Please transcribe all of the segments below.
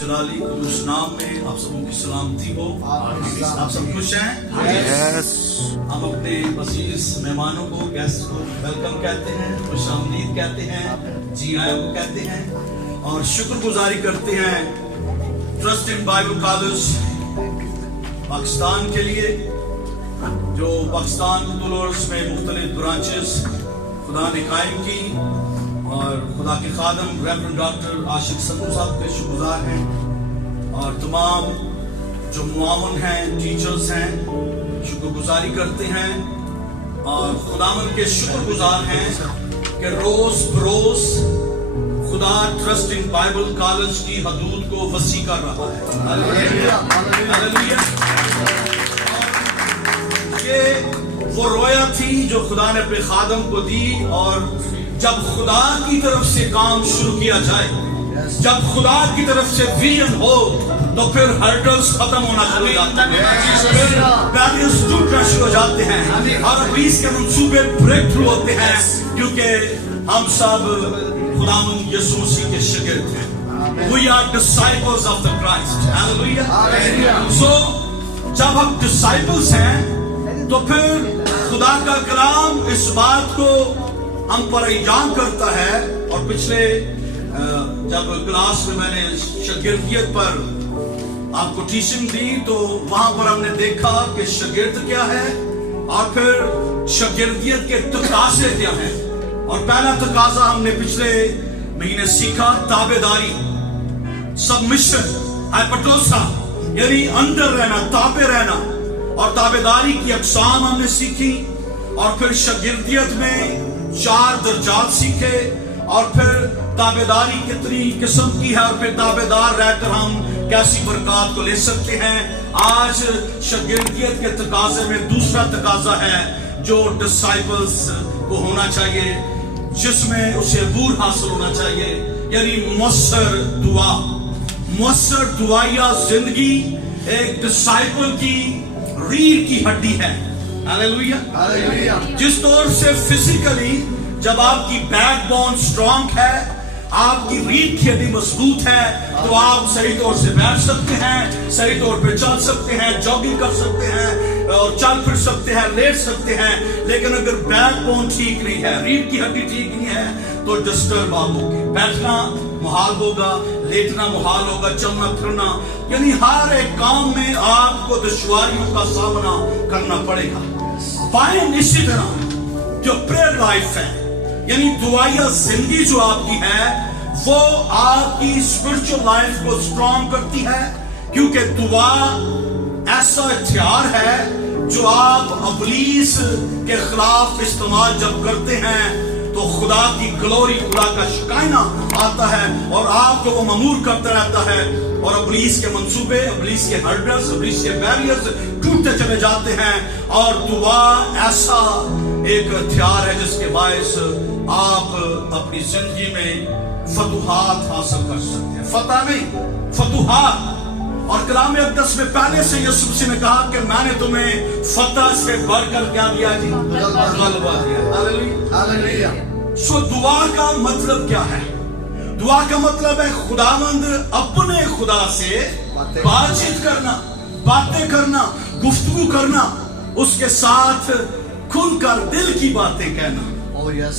जलाली कुदूस नाम में आप सबों की सलामती हो। आप सब खुश हैं? Yes. हम अपने अजीज मेहमानों को, गेस्ट को वेलकम कहते हैं, खुशामदीद कहते हैं, जी आए को कहते हैं और शुक्रगुजारी करते हैं trust in Bible college Pakistan के लिए, जो पाकिस्तान डोलर्स में मुख्तलिफ ब्रांचेस खुदा ने कायम की और खुदा के खादम रेवरेंड डॉक्टर आशिक संधू साहब के शुक्रगुजार हैं और तमाम जो मुआवन हैं, टीचर्स हैं, शुक्रगुजारी करते हैं और खुदावन के शुक्रगुजार हैं कि रोज बरोज खुदा ट्रस्ट इन बाइबल कॉलेज की हदूद को वसी कर रहा है। हालेलुया। ये वो रोया थी जो खुदा ने अपने खादम को दी और जब खुदा की तरफ से काम शुरू किया जाए, जब खुदा की तरफ से विजन हो तो फिर हर्डल्स खत्म होना शुरू हो जाते हैं, फिर बैरियर्स टूटना शुरू हो जाते हैं और इब्लीस के मंसूबे ब्रेक थ्रू होते हैं, क्योंकि हम सब खुदावंद यीशु मसीह के शागिर्द हैं। We are disciples of the Christ. Hallelujah. So जब हम disciples हैं तो फिर खुदा का कलाम इस बात को हम पर इजाम करता है। और पिछले जब क्लास में मैंने शागिर्दियत पर आपको टीचिंग दी तो वहां पर हमने देखा कि शागिर्द क्या है और फिर शागिर्दियत के तकाज़े क्या हैं। और पहला तकाज़ा हमने पिछले महीने सीखा, ताबेदारी, सबमिशन, हाइपटोसा, यानी अंदर रहना, ताबे रहना, और ताबेदारी की अक़साम हमने सीखी। और फिर शागिर्दियत में 4 दर्जात सीखे और फिर ताबेदारी कितनी किस्म की है और फिर ताबेदार रहकर हम कैसी बरकत को ले सकते हैं। आज शागिर्दियत के तकाज़े में दूसरा तकाज़ा है जो डिसाइपल्स को होना चाहिए, जिसमें उसे अबूर हासिल होना चाहिए, यानी मुअस्सर दुआ। मुअस्सर दुआया जिंदगी एक डिसाइपल की रीढ़ की हड्डी है। हालेलुया। जिस तौर से फिजिकली जब आपकी बैकबोन स्ट्रांग है, आपकी रीढ़ की हड्डी मजबूत है, तो आप सही तौर से बैठ सकते हैं, सही तौर पे चल सकते हैं, जॉगिंग कर सकते हैं और चल फिर सकते हैं, लेट सकते हैं। लेकिन अगर बैकबोन ठीक नहीं है, रीढ़ की हड्डी ठीक नहीं है, तो डिस्टर्ब आप होगी, बैठना मुहाल होगा, लेटना मुहाल होगा, चलना फिरना, यानी हर एक काम में आपको दुश्वारियों का सामना करना पड़ेगा। फाइन इसी तरह जो प्रेयर लाइफ है, यानी दुआया जिंदगी जो आपकी है, वो आपकी स्पिरिचुअल लाइफ को स्ट्रॉन्ग करती है, क्योंकि दुआ ऐसा हथियार है जो आप इब्लीस के खिलाफ इस्तेमाल जब करते हैं तो खुदा की ग्लोरी, खुदा का शिकायना आता है और आपको वो ममूर करता रहता है और इब्लीस के मंसूबे, इब्लीस के हर्डल्स, इब्लीस के बैरियर्स टूटते चले जाते हैं। और दुआ ऐसा एक हथियार है जिसके बायस आप अपनी जिंदगी में फतुहात हासिल कर सकते हैं। फतह नहीं, फतुहात। और कलाम अक़दस में पहले से यीशु मसीह ने कहा कि मैंने तुम्हें फतह से बढ़कर क्या दिया जी? गलबा दिया। हालेलुया। सो दुआ का मतलब क्या है? दुआ का मतलब है खुदावंद अपने खुदा से बातचीत करना, बातें करना, गुफ्तगू करना, उसके साथ खुलकर दिल की बातें कहना।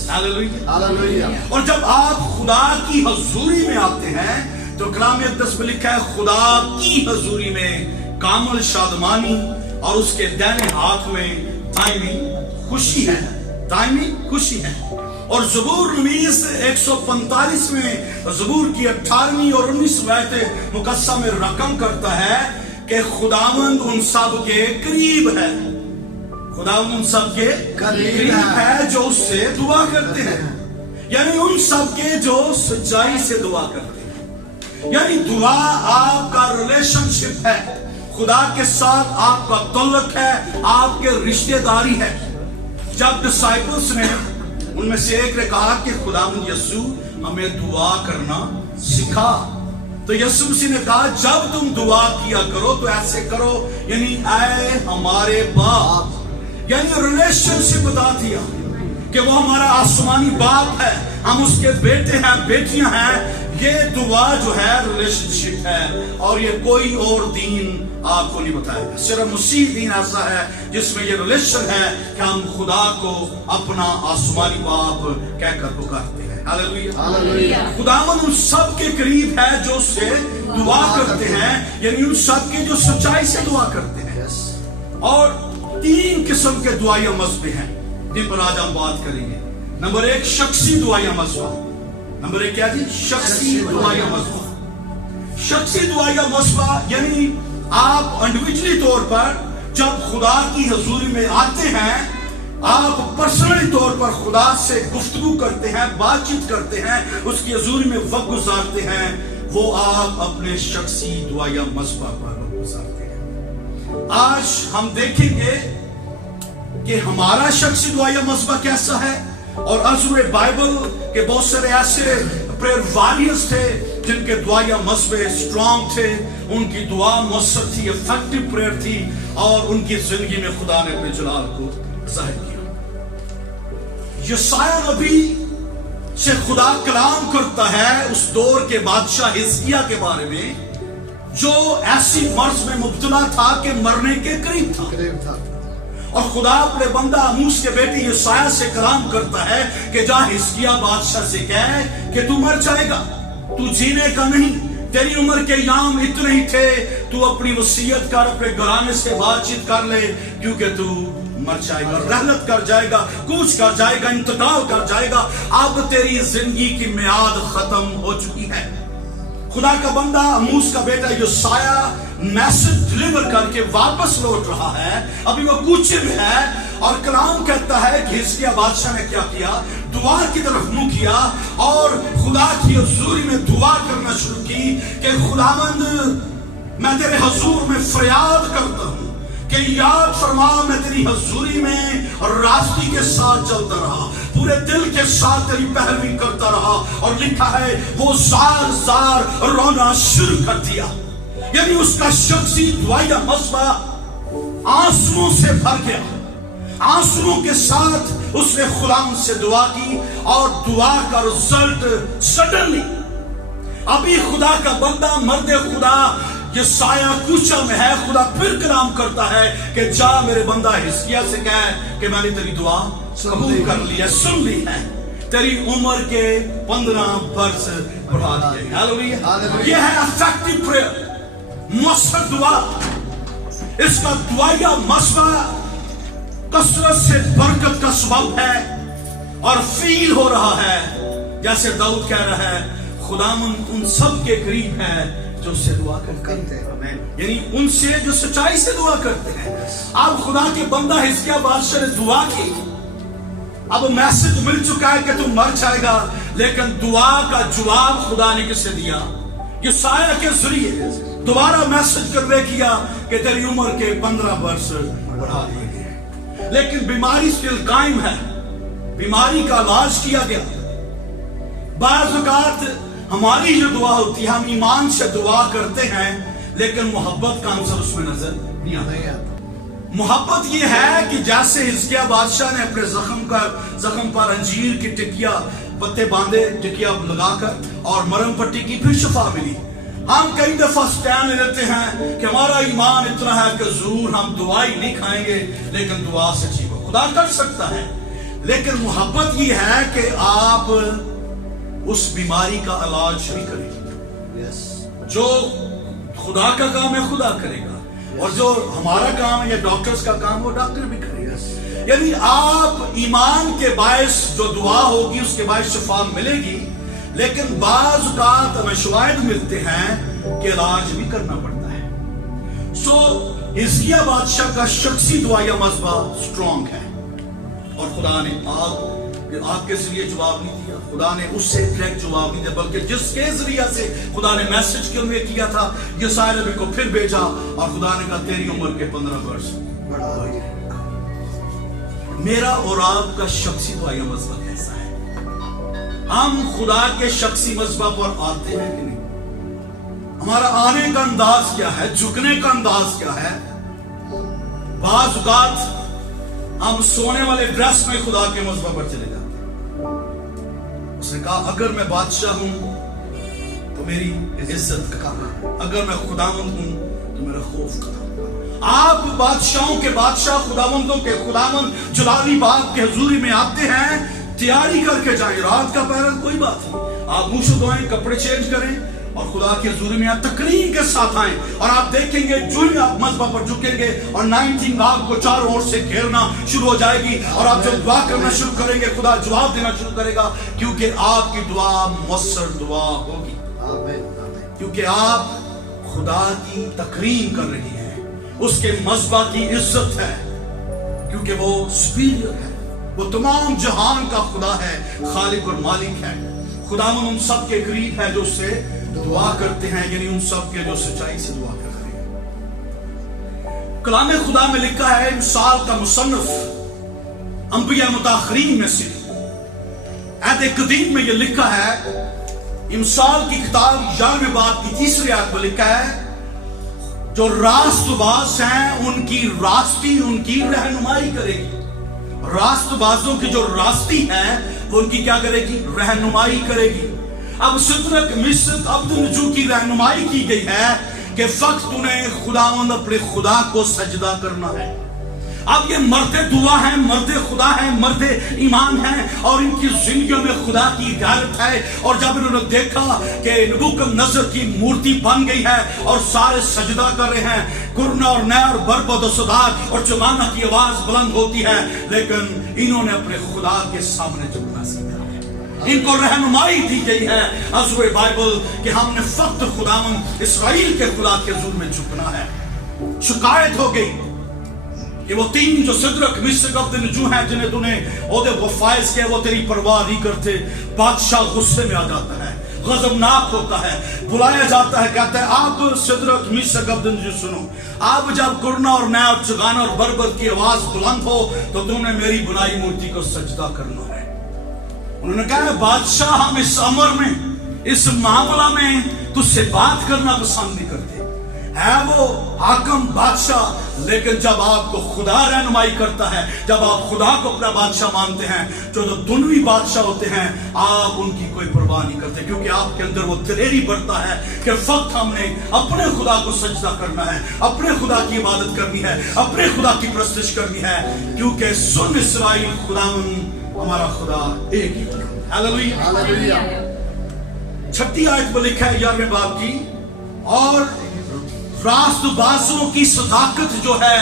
हालेलुया। और जब आप खुदा की हजूरी में आते हैं तो कलाम अक़दस में लिखा है खुदा की हजूरी में कामल शादमानी और उसके दाहिने हाथ में दायमी खुशी है, दायमी खुशी है। और ज़बूर नवीस 145 में ज़बूर की 18वीं और 19वीं आयत मुकस्सा में रकम करता है कि खुदावंद उन सब के करीब है, खुदावंद उन सब के करीब है जो उससे दुआ करते हैं, यानी उन सब के जो सच्चाई से दुआ करते हैं। यानी दुआ आपका रिलेशनशिप है, खुदा के साथ आपका तल्लुक है, आपके रिश्तेदारी है। जब डिसाइपल्स ने, उनमें से एक ने कहा कि खुदावंद यीशु हमें दुआ करना सिखा, तो यीशु मसीह ने कहा जब तुम दुआ किया करो तो ऐसे करो, यानी ऐ हमारे बाप, यानी रिलेशनशिप बता दिया कि वो हमारा आसमानी बाप है, हम उसके बेटे हैं, बेटियां हैं। ये दुआ जो है रिलेशनशिप है, और ये कोई और दीन आपको नहीं बताएगा। सिर्फ मसीह दीन ऐसा है जिसमें ये रिलेशन है कि हम खुदा को अपना आसमानी बाप कहकर पुकारते हैं। हालेलुया। खुदावन उन सब के करीब है जो उससे दुआ करते हैं, यानी उन सब के जो सच्चाई से दुआ करते हैं। और 3 किस्म के दुआया मसबे हैं जिन पर आज हम बात करेंगे। नंबर 1 शख्सी दुआया मसबा। नंबर 1 क्या जी? शख्सी दुआया मसबा। शख्सी दुआया मसबा यानी आप इंडिविजुअली तौर पर जब खुदा की हजूरी में आते हैं, आप पर्सनली तौर पर खुदा से गुफ्तगू करते हैं, बातचीत करते हैं, उसकी हजूरी में वक्त गुजारते हैं, वो आप अपने शख्सी दुआया मसबा पर वक्त गुजारते हैं। आज हम देखेंगे कि हमारा शख्सी दुआया मसबा कैसा है, और अज़ूर बाइबल के बहुत सारे ऐसे प्रेयर वॉरियर्स थे जिनके दुआया मसबे स्ट्रॉन्ग थे, उनकी दुआ मौसर थी, इफेक्टिव प्रेयर थी, और उनकी जिंदगी में खुदा ने अपने जलाल को जाहिर किया। यशाया नबी से खुदा कलाम करता है उस दौर के बादशाह हिजकिय्याह के बारे में, जो ऐसी मर्ज में मुब्तला था कि मरने के करीब था। और खुदा अपने बंदा आमोस के बेटे यशाया से कलाम करता है कि जा हिजकिय्याह बादशाह से कह कि तू मर जाएगा, तू जीने का नहीं, तेरी उम्र के याम इतने ही थे, तू अपनी वसीयत कर, अपने घराने से बातचीत कर ले, क्योंकि तू मर जाएगा, रहलत कर जाएगा, कूच कर जाएगा, इंतकाल कर जाएगा, अब तेरी जिंदगी की मियाद खत्म हो चुकी है। खुदा का बंदा आमोस का बेटा यशाया मैसेज डिलीवर करके वापस लौट रहा है, अभी वो कूचे में है, और कलाम कहता है कि हिजकिय्याह बादशाह ने क्या किया, दुआ की तरफ मुंह किया और खुदा की हुजूरी में दुआ करना शुरू की कि खुदावंद मैं तेरे हुजूर में फरियाद करता हूं कि याद फरमा, मैं तेरी हुजूरी में रास्ते के साथ चलता रहा, पूरे दिल के साथ तेरी पैरवी करता रहा, और लिखा है वो जार जार रोना शुरू कर दिया। यानी उसका शख्सी दुआया मसबा आंसुओं से भर गया, आंसुओं के साथ उसने खुदा से दुआ की, और दुआ का रिजल्ट सडनली, अभी खुदा का बंदा मर्दे खुदा यशाया कूचा में है, खुदा फिर कलाम करता है कि जा मेरे बंदा हिजकिय्याह से कह कि मैंने तेरी दुआ कबूल कर ली है, सुन ली है, तेरी उम्र के 15 वर्ष बढ़ा दिए। हालेलुया। यह है इफेक्टिव प्रेयर, मौसर दुआ। इसका दुआया मसबा कसरत से बरकत का सबब है, और फील हो रहा है जैसे दाऊद कह रहा है, खुदावन उन सब के करीब है जो उससे दुआ करते हैं, यानी उनसे जो सच्चाई से दुआ करते हैं। अब खुदा के बंदा हिजकिय्याह बादशाह ने दुआ की, अब मैसेज मिल चुका है कि तू मर जाएगा, लेकिन दुआ का जवाब खुदा ने किससे दिया? यशाया के जरिए दोबारा मैसेज कन्वे किया कि तेरी उम्र के 15 वर्ष बढ़ा दिए गए, लेकिन बीमारी स्टिल कायम है, बीमारी का इलाज किया गया। बाज़ औक़ात हमारी जो दुआ होती है, हम ईमान से दुआ करते हैं, लेकिन मोहब्बत का आंसर उसमें नजर नहीं आता। मोहब्बत ये है कि जैसे हिजकिय्याह बादशाह ने अपने जख्म पर अंजीर की टिकिया पत्ते बांधे, टिकिया लगाकर, और मरहम पट्टी की, फिर शफा मिली। हम कई दफा स्टैंड ले लेते हैं कि हमारा ईमान इतना है कि जरूर हम दुआ ही नहीं खाएंगे, लेकिन दुआ सच्ची हो, खुदा कर सकता है। लेकिन मोहब्बत ये है कि आप उस बीमारी का इलाज भी करेंगे। जो खुदा का काम है खुदा करेगा, और जो हमारा काम है या डॉक्टर्स का काम, वो डॉक्टर भी करेगा। यानी आप ईमान के बायस जो दुआ होगी उसके बायस शफा मिलेगी, लेकिन बाज़ औक़ात हमें शवाहिद मिलते हैं कि इलाज भी करना पड़ता है। सो हिजकिय्याह बादशाह का शख्सी दुआया मसबा स्ट्रॉन्ग है, और खुदा ने आपके जरिए जवाब नहीं दिया, खुदा ने उससे डायरेक्ट जवाब नहीं दिया, बल्कि जिसके जरिए से खुदा ने मैसेज कन्वे किया था, यशाया नबी को फिर भेजा, और खुदा ने कहा तेरी उम्र के 15 वर्ष बढ़ा दिए। मेरा और आपका शख्सी दुआया मसबा कैसा है? हम खुदा के शख्सी मसबा पर आते हैं कि नहीं? हमारा आने का अंदाज क्या है, झुकने का अंदाज क्या है? बाज़ औक़ात हम सोने वाले ड्रेस में खुदा के मसबा पर चले जाते हैं। उसने कहा अगर मैं बादशाह हूं تو میری عزت کرنا، اگر میں خداوند ہوں تو میرا خوف کرنا۔ آپ بادشاہوں کے بادشاہ، خداوندوں کے خداوند جلالی بات کے حضوری میں آتے ہیں، تیاری کر کے جائیں، رات کا پہرا کوئی بات نہیں، آپ منہ سے دھوئیں، کپڑے چینج کریں اور خدا کی حضوری میں تقریر کے ساتھ آئیں، اور آپ دیکھیں گے جو ہی آپ مذبح پر جھکیں گے اور 19 آپ کو چاروں اور سے گھیرنا شروع ہو جائے گی، اور آپ جب دعا کرنا شروع کریں گے خدا جواب دینا شروع کرے گا، کیونکہ آپ کی دعا مؤثر دعا ہوگی، کیونکہ آپ خدا کی تقریم کر رہی ہیں، اس کے مذبح کی عزت ہے، کیونکہ وہ سپیریئر ہے، وہ تمام جہان کا خدا ہے، خالق اور مالک ہے۔ خداوند ان سب کے قریب ہے جو اس سے دعا کرتے ہیں، یعنی ان سب کے جو سچائی سے دعا کرتے ہیں۔ کلام خدا میں لکھا ہے، امثال کا مصنف انبیاء متاخرین میں سے عہد قدیم میں یہ لکھا ہے، امثال کی کتاب 11ویں باب کی 3 آیت میں لکھا ہے، جو راست باز ہیں ان کی راستی ان کی رہنمائی کرے گی۔ راست بازوں کی جو راستی ہے وہ ان کی کیا کرے گی؟ رہنمائی کرے گی۔ اب صدرک مشرق عبدالنجو کی رہنمائی کی گئی ہے کہ فقط انہیں خداوند اپنے خدا کو سجدہ کرنا ہے۔ اب یہ مرد دعا ہیں، مرد خدا ہیں، مرد ایمان ہیں، اور ان کی زندگیوں میں خدا کی غیرت ہے، اور جب انہوں نے دیکھا کہ نبوکد نظر کی مورتی بن گئی ہے اور سارے سجدہ کر رہے ہیں، کرنا اور نیر اور بربد و صدات اور جمانہ کی آواز بلند ہوتی ہے، لیکن انہوں نے اپنے خدا کے سامنے جھکنا سیکھا ہے۔ ان کو رہنمائی دی گئی ہے عزوِ بائبل کہ ہم نے فقط خداوند اسرائیل کے خدا کے حضور میں جھکنا ہے۔ شکایت ہو گئی کہ وہ 3 جو صدرک مشرق عبدالنجو ہیں جنہیں تو نے عہدے وفائز کے، وہ تیری پرواہ نہیں کرتے۔ بادشاہ غصے میں آ جاتا ہے، غضبناک ہوتا ہے، بلایا جاتا ہے، کہتا ہے آپ صدرک مشرق عبدالنجو سنو، آپ جب کرنا اور نیر جگانا اور بربد کی آواز بلند ہو تو تم نے میری بنائی مورتی کو سجدہ کرنا ہے۔ انہوں نے کہا بادشاہ ہم اس امر میں، اس معاملہ میں تجھ سے بات کرنا پسند نہیں کرتے، ہے وہ حاکم بادشاہ، لیکن جب آپ کو خدا رہنمائی کرتا ہے، جب آپ خدا کو اپنا بادشاہ مانتے ہیں، جو دنوی بادشاہ ہوتے ہیں، آپ ان کی کوئی پرواہ نہیں کرتے، کیونکہ آپ کے اندر وہ دلیری بڑھتا ہے کہ فقط ہم نے اپنے خدا کو سجدہ کرنا ہے، اپنے خدا کی عبادت کرنی ہے، اپنے خدا کی پرستش کرنی ہے، کیونکہ سن اسرائیل، خداوند ہمارا خدا ایک ہی ہے۔ ہاللویہ۔ 6 آیت میں لکھا ہے 11ویں باب کی، اور راست بازوں کی صداقت جو ہے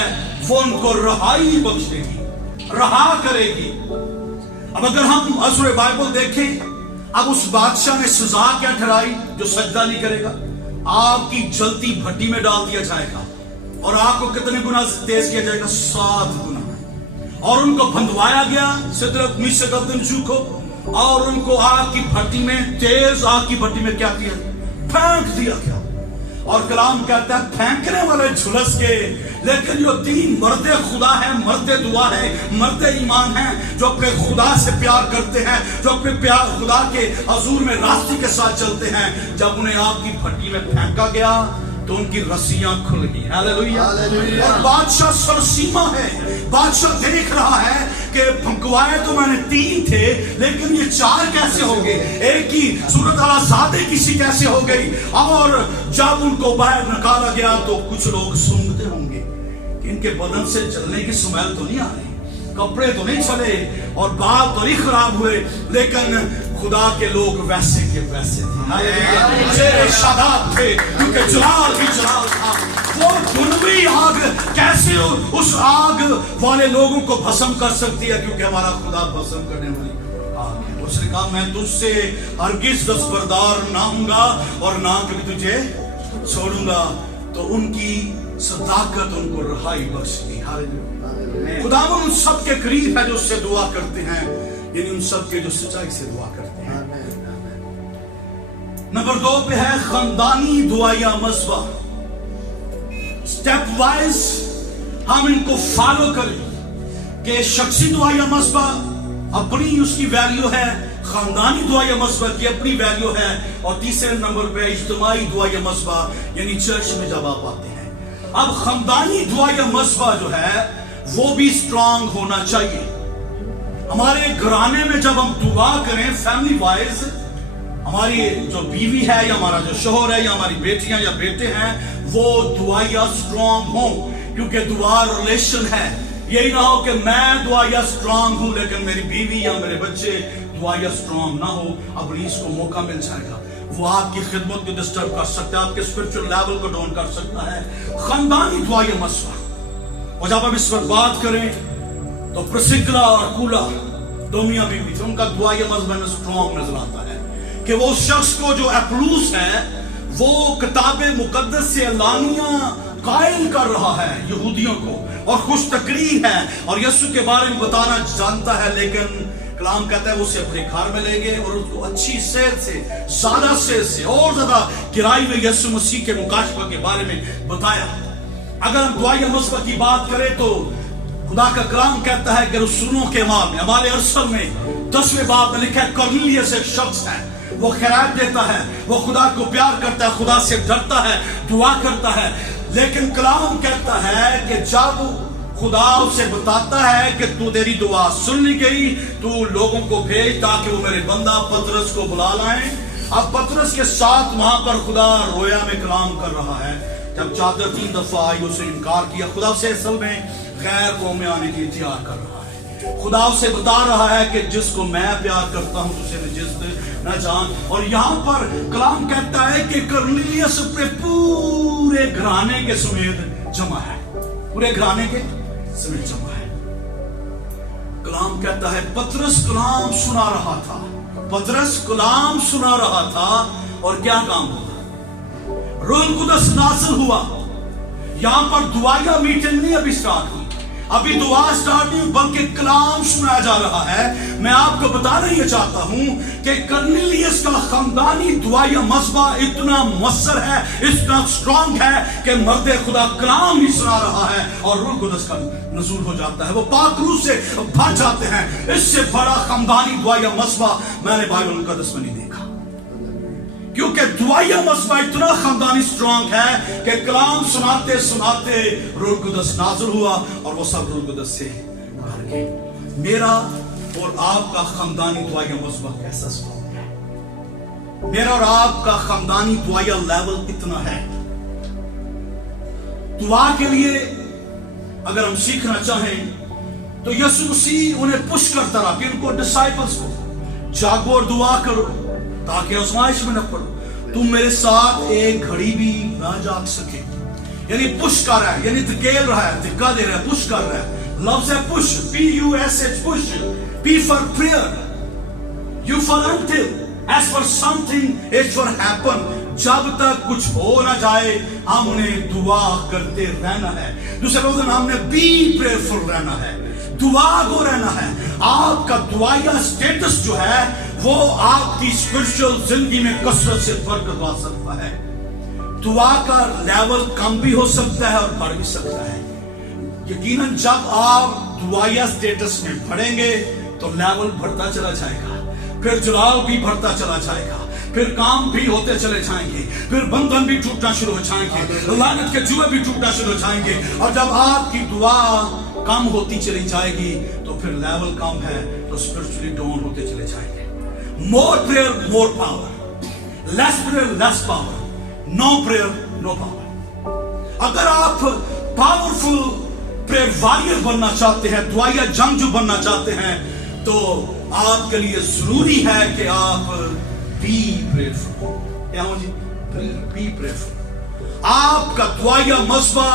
وہ ان کو رہائی بخشے گی، رہا کرے گی۔ اب اگر ہم عزوِ بائبل دیکھیں، اب اس بادشاہ نے سزا کیا ٹھہرائی جو سجدہ نہیں کرے گا؟ آگ کی جلتی بھٹی میں ڈال دیا جائے گا، اور آگ کو کتنے گنا تیز کیا جائے گا؟ 7 گنا، اور ان کو بندھوایا گیا صدرک مشرق عبدالنجو کو، اور ان کو آگ کی بھٹی میں، تیز آگ کی بھٹی میں کیا کیا؟ پھینک دیا گیا۔ اور کلام کہتا ہے پھینکنے والے جھلس کے، لیکن جو 3 مرد خدا ہیں، مرد دعا ہے، مرد ایمان ہیں، جو اپنے خدا سے پیار کرتے ہیں، جو اپنے پیار خدا کے حضور میں راستے کے ساتھ چلتے ہیں، جب انہیں آگ کی بھٹی میں پھینکا گیا تو ان کی رسیاں کھل گئی۔ ہاللویہ۔ اور بادشاہ سرسیما ہے، بادشاہ دیکھ رہا ہے کہ پھنکوائے تو میں نے 3 تھے، لیکن یہ 4 کیسے ہو گئے؟ ایک ہی صورت آزادے کسی کیسے ہو گئی؟ اور جب ان کو باہر نکالا گیا تو کچھ لوگ سونگتے ہوں گے کہ ان کے بدن سے جلنے کی سمیل تو نہیں آ رہی، کپڑے تو نہیں چلے اور بال تو نہیں خراب ہوئے، لیکن خدا کے لوگ ویسے کے ویسے تھے، چہرے شاداب تھے، کیونکہ جلال ہی جلال تھا۔ وہ دنوی آگ کیسے اس آگ والے لوگوں کو بھسم کر سکتی ہے؟ کیونکہ ہمارا خدا بھسم کرنے والی آگ ہے۔ اس نے کہا میں تجھ سے ہرگز دستبردار نہ ہوں گا اور نہ کبھی تجھے چھوڑوں گا۔ تو ان کی صداقت ان کو رہائی بخش دی۔ خداوند ان سب کے قریب ہے جو اس سے دعا کرتے ہیں، یعنی ان سب کے جو سچائی سے دعا کرتے ہیں۔ نمبر 2 پہ ہے خاندانی دعائیا مذبح۔ سٹیپ وائز ہم ان کو فالو کریں کہ شخصی دعائیا مذبح اپنی اس کی ویلیو ہے، خاندانی دعائیا مذبح کی اپنی ویلیو ہے، اور تیسرے نمبر پہ اجتماعی دعائیا مذبح، یعنی چرچ میں جب آپ آتے ہیں۔ اب خاندانی دعائیا مذبح جو ہے وہ بھی سٹرانگ ہونا چاہیے۔ ہمارے گھرانے میں جب ہم دعا کریں فیملی وائز، ہماری جو بیوی ہے یا ہمارا جو شوہر ہے یا ہماری بیٹیاں یا بیٹے ہیں وہ دعائیا اسٹرانگ ہوں، کیونکہ دعا ریلیشن ہے. یہی نہ ہو کہ میں دعائیا اسٹرانگ ہوں لیکن میری بیوی یا میرے بچے دعائیا اسٹرانگ نہ ہو. ابلیس کو موقع مل جائے گا، وہ آپ کی خدمت کو ڈسٹرب کر سکتا ہے، آپ کے اسپرچل لیول کو ڈاؤن کر سکتا ہے. خاندانی دعائیا مسئلہ. اور جب ہم اس پر بات کریں تو پرسکلا اور کولا دو میاں بیوی تھے، ان کا دعائیا مسئلہ میں اسٹرانگ نظر آتا ہے کہ وہ شخص کو جو اپلوس ہے وہ کتاب مقدس سے اعلانیہ قائل کر رہا ہے یہودیوں کو اور خوش تقریر ہے اور یسوع کے بارے میں بتانا جانتا ہے، لیکن کلام کہتا ہے وہ اسے اپنے گھر میں لے گئے اور اس کو اچھی صحت سے، زیادہ صحت سے اور زیادہ گہرائی میں یسوع مسیح کے مکاشفہ کے بارے میں بتایا. اگر ہم دعائیا مسئلہ کی بات کریں تو خدا کا کلام کہتا ہے کہ رسولوں کے اعمال ارسل میں 10ویں باب میں لکھا ہے کرنیلیس ایک شخص ہے، وہ خیرات دیتا ہے، وہ خدا کو پیار کرتا ہے، خدا سے ڈرتا ہے، دعا کرتا ہے. لیکن کلام کہتا ہے کہ جب خدا اسے بتاتا ہے کہ تو تیری دعا سن لی گئی، تو لوگوں کو بھیج تاکہ وہ میرے بندہ پطرس کو بلا لائیں. اب پطرس کے ساتھ وہاں پر خدا رویا میں کلام کر رہا ہے. جب چادر 3 دفعہ آئی اسے انکار کیا. خدا اسے اصل میں غیر قوم میں آنے کی اختیار کر رہا ہے. خدا اسے بتا رہا ہے کہ جس کو میں پیار کرتا ہوں اسے نجست نہ جان. اور یہاں پر کلام کہتا ہے کہ کرنیلیس اپنے پورے گھرانے کے سمیت جمع ہے، پورے گھرانے کے سمیت جمع ہے. کلام کہتا ہے پطرس کلام سنا رہا تھا، پطرس کلام سنا رہا تھا اور کیا کام ہوا؟ روح القدس نازل ہوا. یہاں پر دعائیا میٹنگ نہیں ابھی سٹارٹ ہوئی، ابھی دعا سٹارٹ نہیں بلکہ کلام سنایا جا رہا ہے. میں آپ کو بتانا یہ چاہتا ہوں کہ کرنیلیس کا خاندانی دعائیا مذبح اتنا مؤثر ہے، اتنا اسٹرانگ ہے کہ مرد خدا کلام ہی سنا رہا ہے اور روح القدس کا نزول ہو جاتا ہے، وہ پاک روح سے بھر جاتے ہیں. اس سے بڑا خاندانی دعائیا مذبح میں نے بائبل مقدس میں نہیں دیکھا، کیونکہ دعائیا مذبح اتنا خاندانی اسٹرانگ ہے کہ کلام سناتے سناتے روح القدس نازل ہوا اور وہ سب روح القدس سے بھر گئے. میرا اور آپ کا خاندانی دعائیا مذبح کیسا اسٹرانگ ہے؟ میرا اور آپ کا خاندانی دعائیا لیول کتنا ہے؟ دعا کے لیے اگر ہم سیکھنا چاہیں تو یسوع مسیح انہیں پش کرتا رہا کہ ان کو ڈسائپلز کو جاگو اور دعا کرو تاکہ آزمائش میں نہ پڑو. تم میرے ساتھ ایک گھڑی بھی نہ جاگ سکے. یعنی پش کر رہا ہے، یعنی دھکیل رہا ہے، دھکا دے رہا ہے، پش کر رہا ہے. لفظ ہے push, PUSH، push. P for prayer, U for until, S for something, H for happen. جب تک کچھ ہو نہ جائے ہم نے دعا کرتے رہنا ہے. دوسرے لفظ ہم نے be prayerful رہنا ہے، دعا گو رہنا ہے. آپ کا دعائیا سٹیٹس جو ہے وہ آپ کی اسپرچل زندگی میں کثرت سے برکت لا سکتا ہے. دعا کا لیول کم بھی ہو سکتا ہے اور بڑھ بھی سکتا ہے. یقیناً جب آپ دعائیا سٹیٹس میں بڑھیں گے تو لیول بڑھتا چلا جائے گا، پھر جلال بھی بڑھتا چلا جائے گا، پھر کام بھی ہوتے چلے جائیں گے، پھر بندھن بھی ٹوٹنا شروع ہو جائیں گے، لعنت کے جوئے بھی ٹوٹنا شروع ہو جائیں گے. اور جب آپ کی دعا کم ہوتی چلی جائے گی تو پھر لیول کم ہے تو اسپرچولی ڈاؤن ہوتے چلے جائیں گے. More prayer, more power. Less prayer, less power. No prayer, no power. اگر آپ پاورفل پریئر واریر بننا چاہتے ہیں، دعائیا جنگجو بننا چاہتے ہیں، تو آپ کے لیے ضروری ہے کہ آپ be prayerful. کیا ہوں جی؟ be prayerful. آپ کا دعائیا مذبح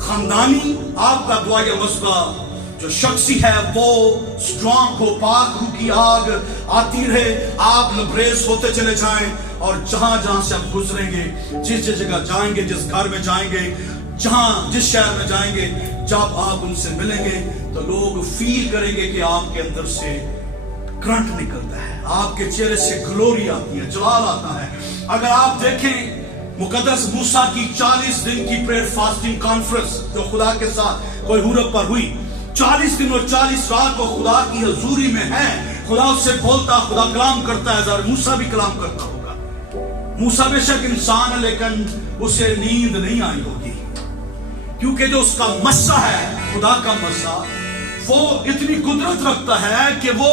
خاندانی، آپ کا دعائیا مذبح جو شخصی ہے وہ اسٹرانگ ہو، پاک روح کی آگ آتی رہے، آپ لبریز ہوتے چلے جائیں اور جہاں جہاں سے آپ گزریں گے، جس جگہ جائیں گے، جس گھر میں جائیں گے، جہاں جس شہر میں جائیں گے، جب آپ ان سے ملیں گے تو لوگ فیل کریں گے کہ آپ کے اندر سے کرنٹ نکلتا ہے، آپ کے چہرے سے گلوری آتی ہے، جلال آتا ہے. اگر آپ دیکھیں مقدس موسیٰ کی 40 دن کی پریئر فاسٹنگ کانفرنس جو خدا کے ساتھ کوئی حورب پر ہوئی، 40 دن اور 40 رات کو خدا کی حضوری میں ہے، خدا اس سے بولتا، خدا کلام کرتا ہے. ظاہر موسیٰ بھی کلام کرتا ہوگا. موسیٰ بے شک انسان ہے لیکن اسے نیند نہیں آئی ہوگی، کیونکہ جو اس کا مسا ہے، خدا کا مسا वो इतनी कुदरत रखता है कि वो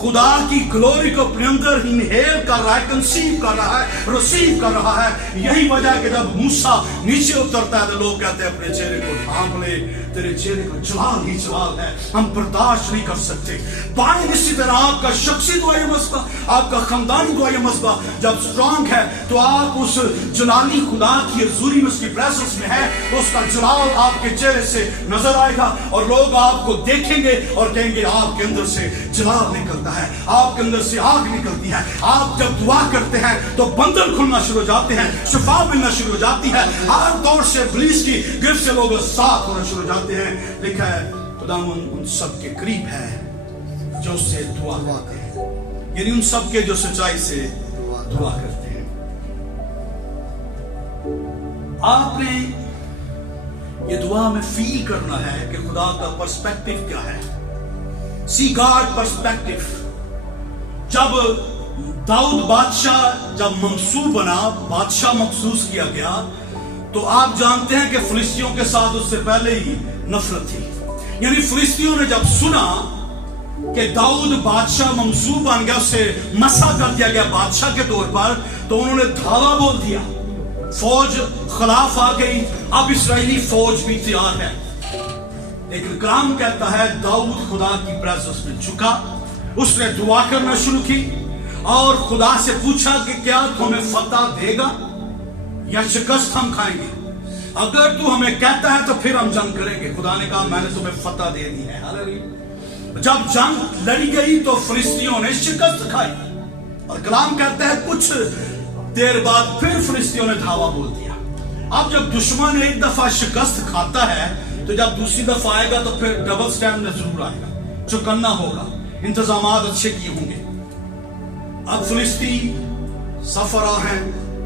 खुदा की ग्लोरी को अपने अंदर इनहेल कर रहा है, कंसीव कर रहा है, रिसीव कर रहा है। यही वजह है कि जब मूसा नीचे उतरता है तो लोग कहते हैं अपने चेहरे को ढांप ले, तेरे चेहरे का जलाल ही जलाल है, हम बर्दाश्त नहीं कर सकते। बाएं इसी तरह आपका शख्सी दुआई मसबा, आपका खानदानी दुआई मसबा जब स्ट्रांग है तो आप उस जलाली खुदा की हजूरी में, उसकी प्रेजेंस में है, उसका जलाल आपके चेहरे से नजर आएगा और लोग आपको देखेंगे और कहेंगे आपके अंदर से जलाल निकलता है, आपके अंदर से आग निकलती है। आप जब दुआ करते हैं तो बंधन खुलना शुरू हो जाते हैं, शिफा मिलना शुरू हो जाती है, हर दौर से इब्लीस की गिरफ्त से लोग साथ होना शुरू हो जाते हैं। लिखा है खुदावन उन सब के करीब है जो उससे दुआ करते हैं, यानी उन सब के जो सच्चाई से दुआ करते हैं। आपने ये दुआ में फील करना है कि खुदा का पर्सपेक्टिव क्या है, सी गॉड पर्सपेक्टिव। जब दाऊद बादशाह जब मंसूब बना, बादशाह मखसूस किया गया, तो आप जानते हैं कि फिलिस्तियों के साथ उससे पहले ही नफरत थी। यानी फिलिस्तियों ने जब सुना कि दाऊद बादशाह मंसूब बन गया, उसे मसा कर दिया गया बादशाह के तौर पर, तो उन्होंने धावा बोल दिया, फौज खिलाफ आ गई, अब इस्राएली फौज भी तैयार है। लेकिन कलाम कहता है दाऊद खुदा की प्रेजेंस में झुका, उसने दुआ करना शुरू की और खुदा से पूछा कि क्या तू हमें फतह देगा या शिकस्त हम खाएंगे? अगर तू हमें कहता है तो फिर हम जंग करेंगे। खुदा ने कहा मैंने तुम्हें फतह दे दी है। हालेलुया। जब जंग लड़ी गई तो फिलिस्तियों ने शिकस्त खाई और कलाम कहता है कुछ देर बाद फिर फिलिस्तियों ने धावा बोल दिया। अब जब दुश्मन एक दफा शिकस्त खाता है तो जब दूसरी दफा आएगा तो फिर डबल स्टैंड में जरूर आएगा, चौकन्ना होगा, इंतजामात अच्छे किए होंगे। अब फिलिस्ती सफरा हैं,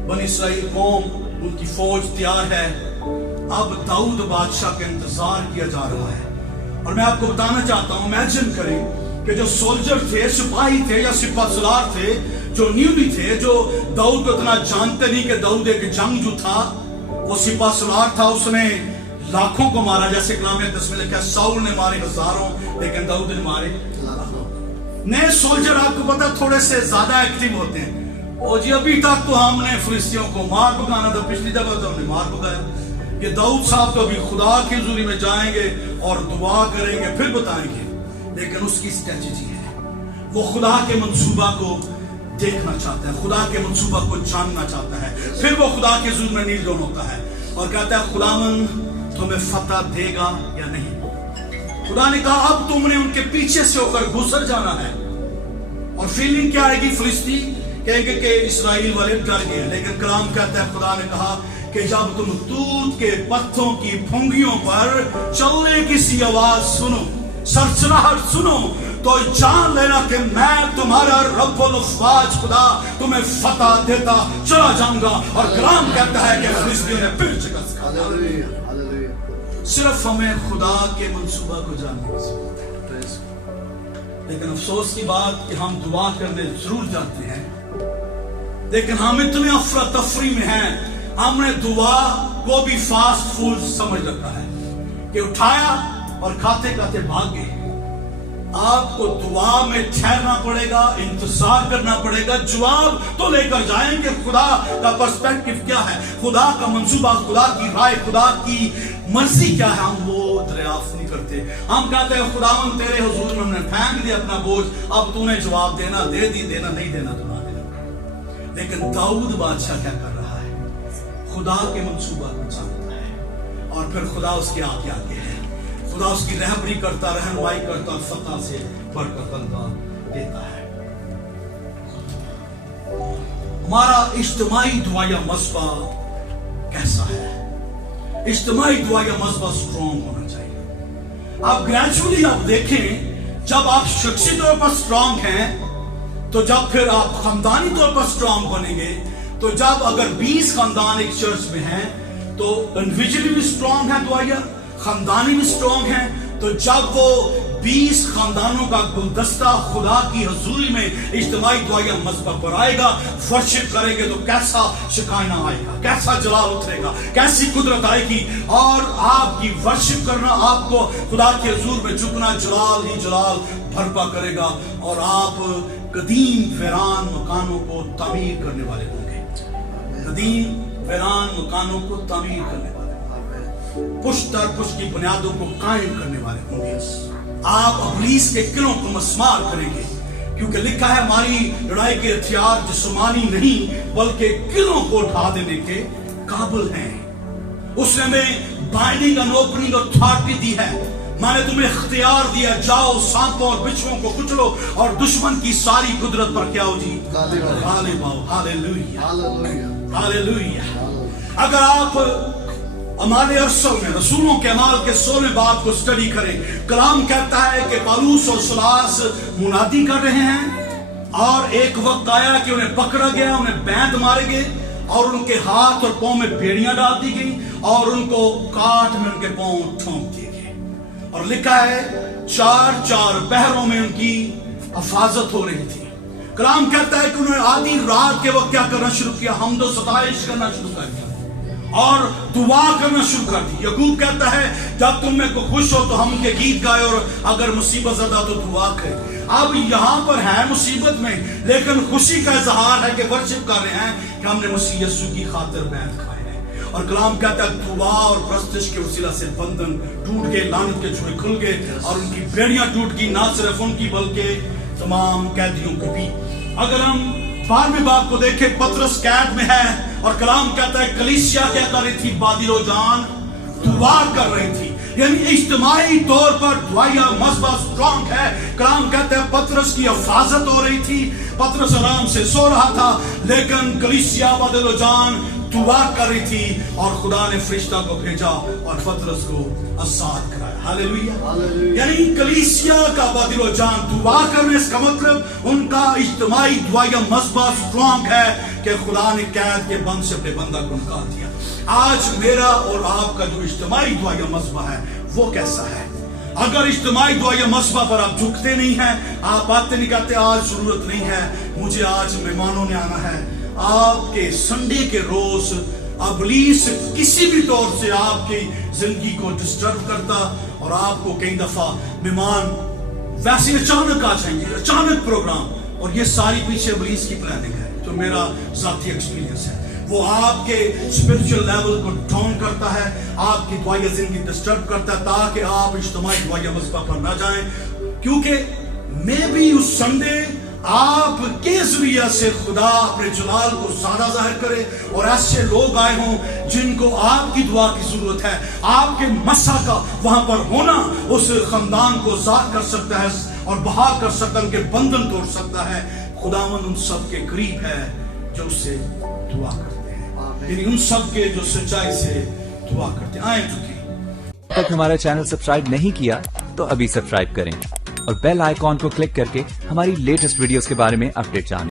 बनी इस्राएल कौम, उनकी फौज तैयार है। अब दाऊद बादशाह का इंतजार किया जा रहा है और मैं आपको बताना चाहता हूं, इमेजिन करें कि जो सोल्जर थे, सिपाही थे या सिपाहीसलार थे, जो न्यूबी थे, जो दाऊद को इतना जानते नहीं कि दाऊद एक जंगजू था, वो सिपाहीसलार था, उसने लाखों को मारा। जैसे कलाम में लिखा है साउल ने मारे हजारों लेकिन दाऊद ने मारे लाखों। नए सोल्जर आपको पता थोड़े से ज्यादा एक्टिव होते हैं। और जी अभी तक तो हमने फिलिस्तियों को मार भगाना था, पिछली दफा तो हमने मार भगाया। ये दाऊद साहब तो अभी खुदा की हुजूरी में जाएंगे और दुआ करेंगे फिर बताएंगे। लेकिन उसकी स्ट्रेटजी है, वो खुदा के मंसूबा को देखना चाहता है, खुदा के मंसूबा को जानना चाहता है। फिर वो खुदा के हुजूर में नील डाउन होता है और कहता है खुदावन तुम्हें फतह देगा या नहीं? खुदा ने कहा अब तुमने उनके पीछे से होकर गुजर जाना है। और फीलिंग क्या आएगी? फिलिस्ती कहेंगे कि इस्राएल वाले डर गए। लेकिन कलाम कहता है खुदा ने कहा कि जब तुम दूध के पत्तों की फुंगियों पर चलने की सी आवाज सुनो, सरसराहट सुनो, तो जान लेना कि मैं तुम्हारा रब्बुल अफ़वाज खुदा तुम्हें फतह देता चला जाऊंगा। और कलाम कहता है कि फिलिस्तियों ने फिर शिकस्त खाई। सिर्फ हमें खुदा के मंसूबा को जानने की जरूरत है। लेकिन अफसोस की बात कि हम दुआ करने जरूर जाते हैं, लेकिन हम इतने अफरा तफरी में हैं, हमने दुआ को भी फास्ट फूड समझ रखा है कि उठाया और खाते खाते भाग गए। आपको दुआ में ठहरना पड़ेगा, इंतजार करना पड़ेगा, जवाब तो लेकर जाएंगे। खुदा का पर्सपेक्टिव क्या है, खुदा का मंसूबा, खुदा की राय, खुदा की मर्जी क्या है, हम वो दरियाफ्त नहीं करते। हम कहते हैं खुदावन तेरे हुजूर में हमने फेंक दिया अपना बोझ, अब तूने जवाब देना दे दी, देना नहीं देना तो ना देना। लेकिन दाऊद बादशाह क्या कर रहा है? खुदा के मंसूबा को जानता है और फिर खुदा उसके आगे आगे है। खुदा उसकी रहबरी करता, रहनुमाई करता और फतह से बढ़कर तलवार देता है। हमारा इज्तिमाई दुआया मसबा कैसा है? इज्तिमाई दुआया मसबा स्ट्रॉन्ग होना चाहिए। आप ग्रेजुअली आप देखें, जब आप शख्सी तौर पर स्ट्रॉन्ग हैं तो जब फिर आप खानदानी तौर पर स्ट्रॉन्ग बनेंगे, तो जब अगर 20 खानदान एक चर्च में हैं तो इंडिविजुअली भी स्ट्रॉन्ग है दुआया, खानदानी भी स्ट्रॉन्ग है। तो जब वो 20 خاندانوں کا گلدستہ خدا کی حضوری میں اجتماعی دعائیہ مذبح پر آئے گا. ورشپ کریں گے تو کیسا شکائنا آئے گا, کیسا جلال اترے گا, کیسی قدرت آئے گی, اور آپ کی ورشپ کرنا آپ کو خدا کے حضور میں جھکنا جلال ہی جلال بھرپا کرے گا, اور آپ قدیم ویران مکانوں کو تعمیر کرنے والے ہوں گے. قدیم ویران مکانوں کو تعمیر کرنے والے, پشت در پشت کی بنیادوں کو قائم کرنے والے ہوں گے. آپ ابلیس کے قلعوں کو مسمار کریں گے, کیونکہ لکھا ہے ہماری لڑائی کے ہتھیار جسمانی نہیں بلکہ قلعوں کو ڈھا دینے کے قابل ہیں. اس نے ہمیں بائنڈنگ اینڈ اوپننگ اتھارٹی دی ہے. میں نے تمہیں اختیار دیا, جاؤ سانپوں اور بچھوؤں کو کچلو اور دشمن کی ساری قدرت پر کیا ہو جی غالب آؤ. ہاللیلویہ ہاللیلویہ. اگر آپ اعمال ارسل میں رسولوں کے اعمال کے 16 باب کو سٹڈی کریں, کلام کہتا ہے کہ پالوس اور سلاس منادی کر رہے ہیں, اور ایک وقت آیا کہ انہیں پکڑا گیا, انہیں بیند مارے گئے, اور ان کے ہاتھ اور پاؤں میں بیڑیاں ڈال دی گئی, اور ان کو کاٹ میں ان کے پاؤں ٹھونک دیے گئے. اور لکھا ہے 4 پہروں میں ان کی حفاظت ہو رہی تھی. کلام کہتا ہے کہ انہوں نے آدھی رات کے وقت کیا کرنا شروع کیا, حمد و ستائش کرنا شروع کر دیا اور دعا کرنا شروع کر دی. یعقوب کہتا ہے جب تم میں کو خوش ہو تو ہم کے گیت گائے, اور اگر مصیبت زدہ تو دعا کرے. اب یہاں پر ہے مصیبت میں, لیکن خوشی کا اظہار ہے کہ ورشپ کر رہے ہیں کہ ہم نے مسیح یسوع کی خاطر بیعت کھائے ہیں. اور کلام کہتا ہے دعا اور پرستش کے وسیلہ سے بندھن ٹوٹ گئے, لعنت کے جوئے کھل گئے, اور ان کی بیڑیاں ٹوٹ گئی, نہ صرف ان کی بلکہ تمام قیدیوں کی بھی. اگر ہم 12ویں باب کو دیکھیں, پطرس قید میں ہے, اور کلام کہتا ہے کلیسیا کیا کر رہی تھی, بادل و جان دعا کر رہی تھی. یعنی اجتماعی طور پر دعائیہ مذبح سٹرانگ ہے. کلام کہتا ہے پطرس کی حفاظت ہو رہی تھی, پطرس آرام سے سو رہا تھا, لیکن کلیسیا بادل و جان دعا کر رہی تھی, اور خدا نے فرشتہ کو بھیجا اور پطرس کو آزاد کرایا. ہاللیلویہ. یعنی کلیسیا کا بادل و جان دعا کرنے, اس کا مطلب ان کا اجتماعی دعائیہ مذبح سٹرانگ ہے کہ خدا نے قید کے بند سے اپنے بندہ کو نکال دیا. آج میرا اور آپ کا جو اجتماعی دعائیہ مذبح ہے وہ کیسا ہے؟ اگر اجتماعی دعائیہ مذبح پر آپ جھکتے نہیں ہیں, آپ باتیں نہیں کرتے آج ضرورت نہیں ہے, مجھے آج مہمانوں نے آنا ہے, آپ کے سنڈے کے روز ابلیس کسی بھی طور سے آپ کی زندگی کو ڈسٹرب کرتا, اور آپ کو کئی دفعہ مہمان ویسے اچانک آ جائیں گے, اچانک پروگرام, اور یہ ساری پیچھے ابلیس کی پلاننگ ہے. جو میرا ذاتی ایکسپیرینس ہے, وہ آپ کے اسپرچل لیول کو ڈاؤن کرتا ہے, آپ کی دعائیہ زندگی ڈسٹرب کرتا ہے, تاکہ آپ اجتماعی دعائیہ مذبح پر نہ جائیں. کیونکہ میں بھی اس سنڈے آپ کے ذریعہ سے خدا اپنے جلال کو زیادہ ظاہر کرے, اور ایسے لوگ آئے ہوں جن کو آپ کی دعا کی ضرورت ہے. آپ کے مسا کا وہاں پر ہونا اس خاندان کو ظاہر کر سکتا ہے اور بحال کر سکتا ہے, ان کے بندھن توڑ سکتا ہے. خداوند ان سب کے قریب ہے جو اس سے دعا کرتے ہیں, یعنی ان سب کے جو سچائی سے دعا کرتے ہیں. آئیں چکے تک ہمارا چینل سبسکرائب نہیں کیا تو ابھی سبسکرائب کریں, اور بیل آئیکن کو کلک کر کے ہماری لیٹسٹ ویڈیوز کے بارے میں اپڈیٹ جانیں.